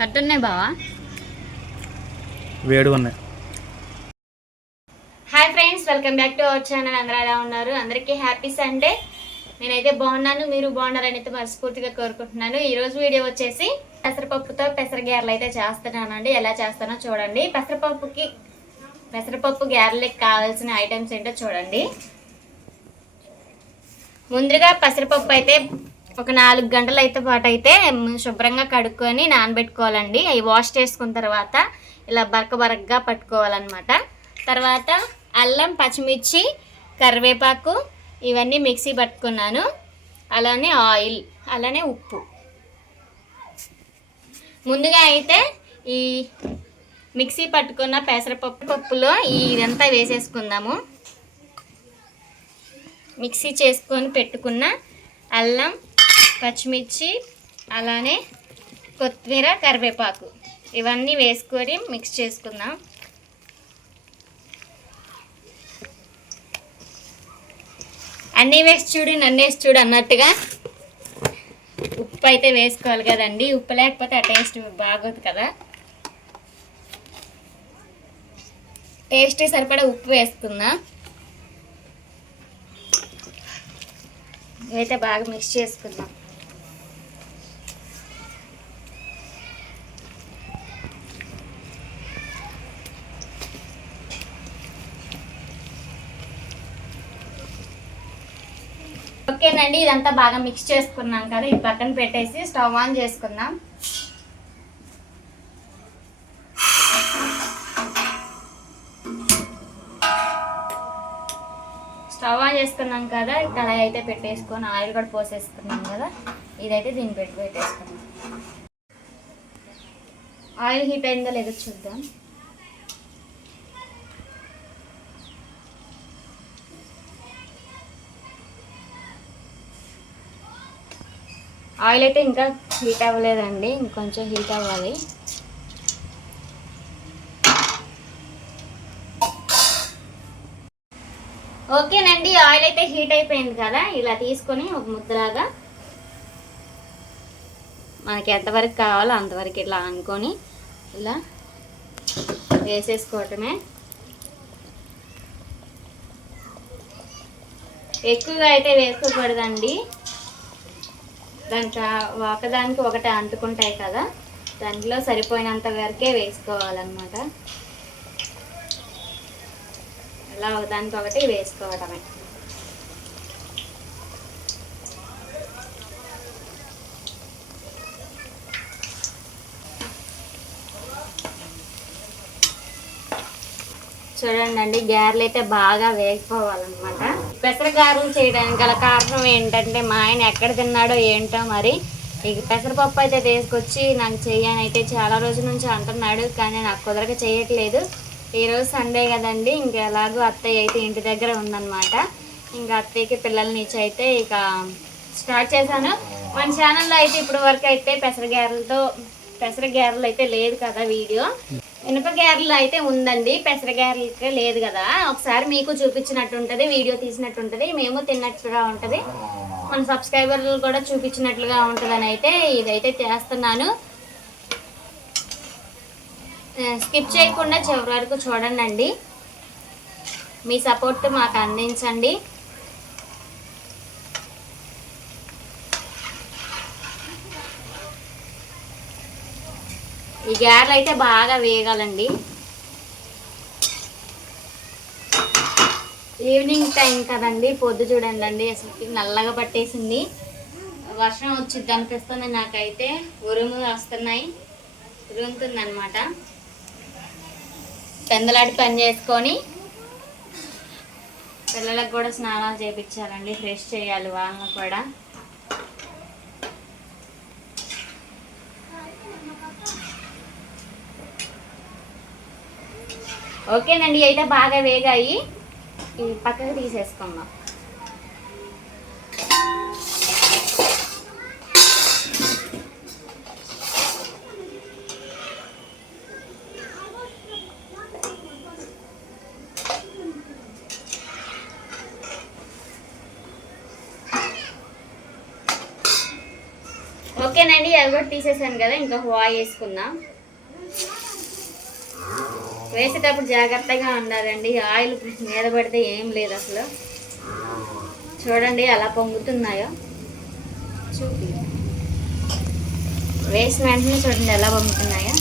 కట్టున్నాయి బావా, వేడి ఉన్నాయి. Hi friends, welcome back to our channel. అందరూ ఎలా ఉన్నారు? అందరికీ హ్యాపీ సండే. నేనైతే బాగున్నాను, మీరు బాగున్నారని అయితే మనస్ఫూర్తిగా కోరుకుంటున్నాను. ఈరోజు వీడియో వచ్చేసి పెసరపప్పుతో పెసర గారెలు అయితే చేస్తున్నానండి. ఎలా చేస్తానో చూడండి. పెసరపప్పు గారెలకు కావాల్సిన ఐటమ్స్ ఏంటో చూడండి. ముందుగా పెసరపప్పు అయితే ఒక 4 గంటల పాటు అయితే శుభ్రంగా కడుక్కొని నానబెట్టుకోవాలండి. అవి వాష్ చేసుకున్న తర్వాత ఇలా బరకగా పట్టుకోవాలన్నమాట. తర్వాత అల్లం, పచ్చిమిర్చి, కరివేపాకు ఇవన్నీ మిక్సీ పట్టుకున్నాను. అలానే ఆయిల్, అలానే ఉప్పు. ముందుగా అయితే ఈ మిక్సీ పట్టుకున్న పెసరపప్పులో ఇదంతా వేసేసుకుందాము. మిక్సీ చేసుకొని పెట్టుకున్న అల్లం, పచ్చిమిర్చి, అలానే కొత్తిమీర, కరివేపాకు ఇవన్నీ వేసుకొని మిక్స్ చేసుకుందాం. అన్నీ వేసి చూడు, నన్ను వేసి చూడు అన్నట్టుగా ఉప్పు అయితే వేసుకోవాలి కదండి. ఉప్పు లేకపోతే ఆ టేస్ట్ బాగోదు కదా. టేస్ట్ సరిపడా ఉప్పు వేసుకుందాం. ఇవైతే బాగా మిక్స్ చేసుకుందాం. ఓకేనండి, ఇదంతా బాగా మిక్స్ చేసుకున్నాం కదా. ఈ పక్కన పెట్టేసి స్టవ్ ఆన్ చేసుకుందాం. స్టవ్ ఆన్ చేసుకున్నాం కదా. కడాయి అయితే పెట్టేసుకొని ఆయిల్ కూడా పోసేసుకున్నాం కదా. ఇదైతే దీన్ని పెట్టేసుకున్నాం. ఆయిల్ హీట్ అయిందో లేదో చూద్దాం. ఆయిల్ అయితే ఇంకా హీట్ అవ్వలేదండి, ఇంకొంచెం హీట్ అవ్వాలి. ఓకేనండి, ఆయిల్ అయితే హీట్ అయిపోయింది కదా. ఇలా తీసుకొని ఒక ముద్దలాగా మనకి ఎంతవరకు కావాలో అంతవరకు ఇట్లా అనుకొని ఇలా వేసేసుకోవటమే. ఎక్కువగా అయితే వేసుకోకూడదండి, దానికి ఒకదానికి ఒకటి అంటుకుంటాయి కదా. దాంట్లో సరిపోయినంత వరకే వేసుకోవాలన్నమాట. ఇలా ఒకదానికి ఒకటి వేసుకోవటమే. చూడండి, గారెలు అయితే బాగా వేగిపోవాలన్నమాట. పెసర గారెలు చేయడానికి గల కారణం ఏంటంటే మా ఆయన ఎక్కడ తిన్నాడో ఏంటో మరి. ఇక పెసరపప్పు అయితే తీసుకొచ్చి నాకు చెయ్యని అయితే చాలా రోజుల నుంచి అంటున్నాడు, కానీ నాకు కుదరక చేయట్లేదు. ఈరోజు సండే కదండి, ఇంకా ఎలాగో అత్తయ్య అయితే ఇంటి దగ్గర ఉందన్నమాట. ఇంకా అత్తయ్యకి పిల్లల్ని ఇచ్చి అయితే ఇక స్టార్ట్ చేశాను. మన ఛానల్లో అయితే ఇప్పటి వరకు అయితే పెసర గారెలు అయితే లేదు కదా వీడియో. మినప గారెలు అయితే ఉందండి, పెసర గారెలకి లేదు కదా. ఒకసారి మీకు చూపించినట్టు ఉంటుంది, వీడియో తీసినట్టు ఉంటుంది, మేము తిన్నట్టుగా ఉంటుంది, మన సబ్స్క్రైబర్లు కూడా చూపించినట్లుగా ఉంటుందని అయితే ఇదైతే చేస్తున్నాను. స్కిప్ చేయకుండా చివరి వరకు చూడండి. మీ సపోర్ట్ మాకు అందించండి. ఈ గారెలు అయితే బాగా వేగాలండి. ఈవినింగ్ టైం కదండి, పొద్దు చూడండి అసలు నల్లగా పట్టేసింది. వర్షం వచ్చింది అనిపిస్తుంది నాకైతే. ఉరుము వస్తున్నాయి, ఉరుముతుంది అనమాట. పెందలాడి పని చేసుకొని పిల్లలకు కూడా స్నానాలు చేయించాలండి, ఫ్రెష్ చేయాలి వాళ్ళని కూడా. ఓకేనండి, అయితే బాగా వేగాయి, ఈ పక్కకు తీసేసుకుందాం. ఓకేనండి, అవి కూడా తీసేసాను కదా, ఇంకా వాయి వేసుకుందాం. వేసేటప్పుడు జాగ్రత్తగా ఉండాలండి, ఆయిల్ మీద పడితే ఏం లేదు అసలు. చూడండి అలా పొంగుతున్నాయో, చూపి వేసిన వెంటనే చూడండి ఎలా పొంగుతున్నాయో.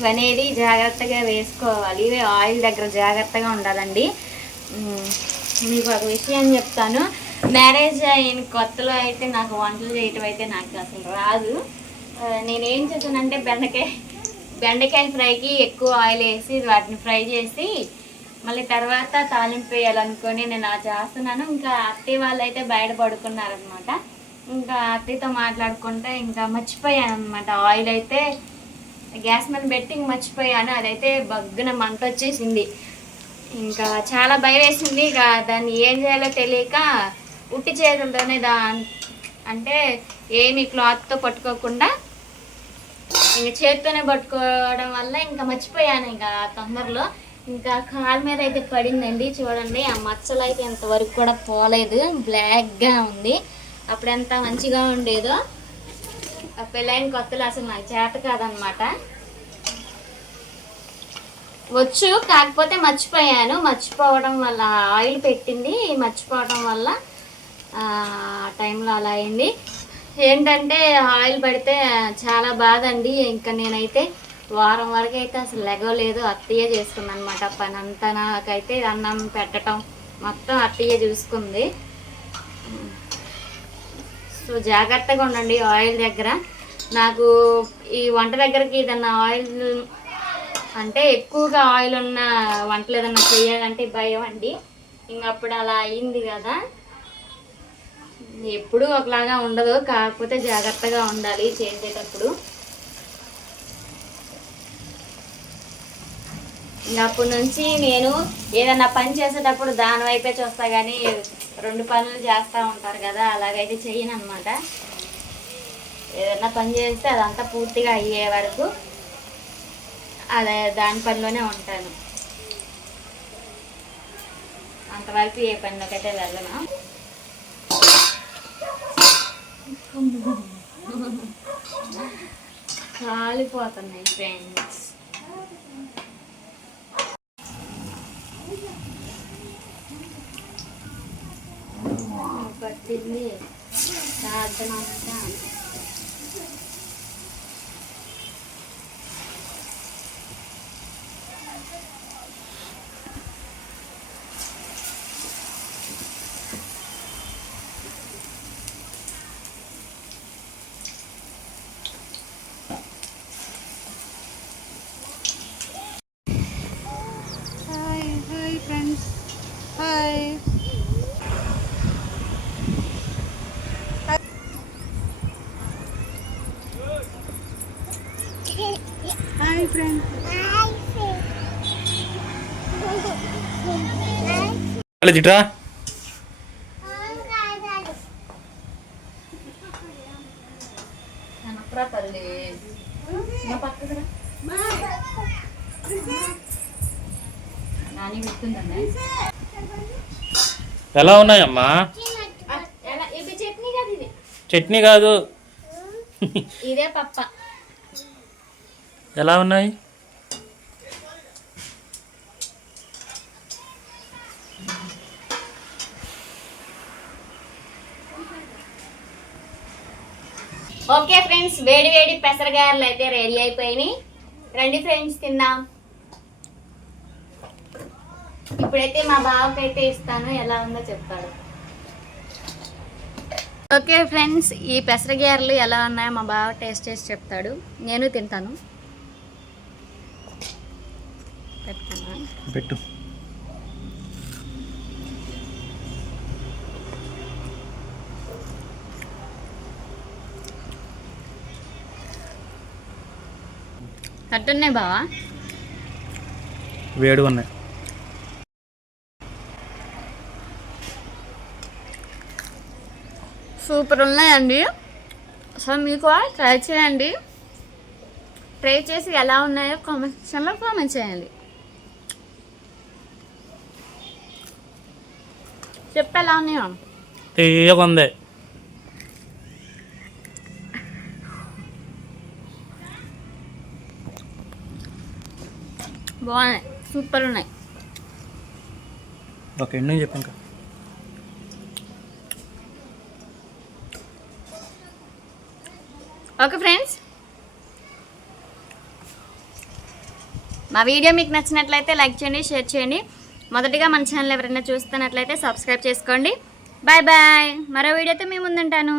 ఇవనేది జాగ్రత్తగా వేసుకోవాలి, ఆయిల్ దగ్గర జాగ్రత్తగా ఉండాలండి. మీకు ఒక విషయం చెప్తాను, మ్యారేజ్ అయిన కొత్తలో అయితే నాకు వంటలు చేయటం అయితే నాకు అసలు రాదు. నేనేం చేశానంటే బెండకాయ ఫ్రైకి ఎక్కువ ఆయిల్ వేసి వాటిని ఫ్రై చేసి మళ్ళీ తర్వాత తాలింపు వేయాలనుకొని నేను అలా చేస్తున్నాను. ఇంకా అత్తయ్య వాళ్ళు అయితే బయట పడుకున్నారనమాట. ఇంకా అత్తయ్యతో మాట్లాడుకుంటే ఇంకా మర్చిపోయాను అనమాట. ఆయిల్ అయితే గ్యాస్ మీద పెట్టి మర్చిపోయాను, అదైతే బగ్గున మంట వచ్చేసింది. ఇంకా చాలా భయం వేసింది. ఇక దాన్ని ఏం చేయాలో తెలియక ఉట్టి చేతులతోనే అంటే ఏమి క్లాత్తో పట్టుకోకుండా ఇంకా చేతితోనే పట్టుకోవడం వల్ల ఇంకా మర్చిపోయాను. ఇంకా తొందరలో ఇంకా కాలు మీద అయితే పడిందండి. చూడండి ఆ మచ్చలు అయితే ఇంతవరకు కూడా పోలేదు, బ్లాక్గా ఉంది. అప్పుడు ఎంత మంచిగా ఉండేదో. ఆ పెళ్ళైన కొత్తలో అసలు నాకు చేత కాదనమాట, వచ్చు కాకపోతే మర్చిపోయాను. మర్చిపోవడం వల్ల ఆయిల్ పెట్టింది, మర్చిపోవడం వల్ల ఆ టైంలో అలా అయింది. ఏంటంటే ఆయిల్ పడితే చాలా బాధ అండి. ఇంకా నేనైతే వారం వరకు అయితే అసలు లెగవలేదు, అత్తయ్య చేసుకుంది అనమాట పని అంతా. నాకైతే అన్నం పెట్టడం మొత్తం అత్తయ్య చూసుకుంది. సో జాగ్రత్తగా ఉండండి ఆయిల్ దగ్గర. నాకు ఈ వంట దగ్గరకి ఏదన్నా ఆయిల్ అంటే ఎక్కువగా ఆయిల్ ఉన్న వంటలు ఏదన్నా చేయాలంటే భయం అండి. ఇంకప్పుడు అలా అయింది కదా. ఎప్పుడూ ఒకలాగా ఉండదు, కాకపోతే జాగ్రత్తగా ఉండాలి చేసేటప్పుడు. ఇంకా అప్పటి నుంచి నేను ఏదన్నా పని చేసేటప్పుడు దాని వైపే చూస్తా, కానీ రెండు పనులు చేస్తూ ఉంటారు కదా, అలాగైతే చెయ్యను అనమాట. ఏదన్నా పని చేస్తే అదంతా పూర్తిగా అయ్యే వరకు అదే దాని పనిలోనే ఉంటాను, అంతవరకు ఏ పనిలోకైతే వెళ్ళను. కాలిపోతున్నాయి ఫ్రెండ్స్. పట్టింది ప్రార్థన. Hi friends, hi. Hi friends. Chitra ఎలా ఉన్నాయమ్మా? చట్నీ కాదు, ఇదే పప్ప. ఎలా ఉన్నాయి? ఓకే ఫ్రెండ్స్, వేడి వేడి పెసరగాయలు అయితే రెడీ అయిపోయినాయి. రండి ఫ్రెండ్స్ తిందాం. ఇప్పుడైతే మా బావకైతే ఇస్తాను, ఎలా ఉందో చెప్తాడు. ఓకే ఫ్రెండ్స్, ఈ పెసరగాయలు ఎలా ఉన్నాయో మా బావ టేస్ట్ చేసి చెప్తాడు, నేను తింటాను. పెట్టు. అట్టున్నాయి బావా, వేడిగా ఉన్నాయి. సూపర్ ఉన్నాయండి. సో మీకు ట్రై చేయండి, ట్రై చేసి ఎలా ఉన్నాయో కామెంట్ సెక్షన్లో కామెంట్ చేయండి. చెప్పేలా ఉన్నాయో తీయగా ఉంది. బాగున్నాయి, సూపర్ ఉన్నాయి. ఓకే ఎండింగ్ చెప్పు ఇంకా. ఓకే ఫ్రెండ్స్, మా వీడియో మీకు నచ్చినట్లయితే లైక్ చేయండి, షేర్ చేయండి. మొదటిగా మన ఛానల్ ఎవరైనా చూస్తున్నట్లయితే సబ్స్క్రైబ్ చేసుకోండి. Bye bye. మరో వీడియోతో మేము ముందుంటాను.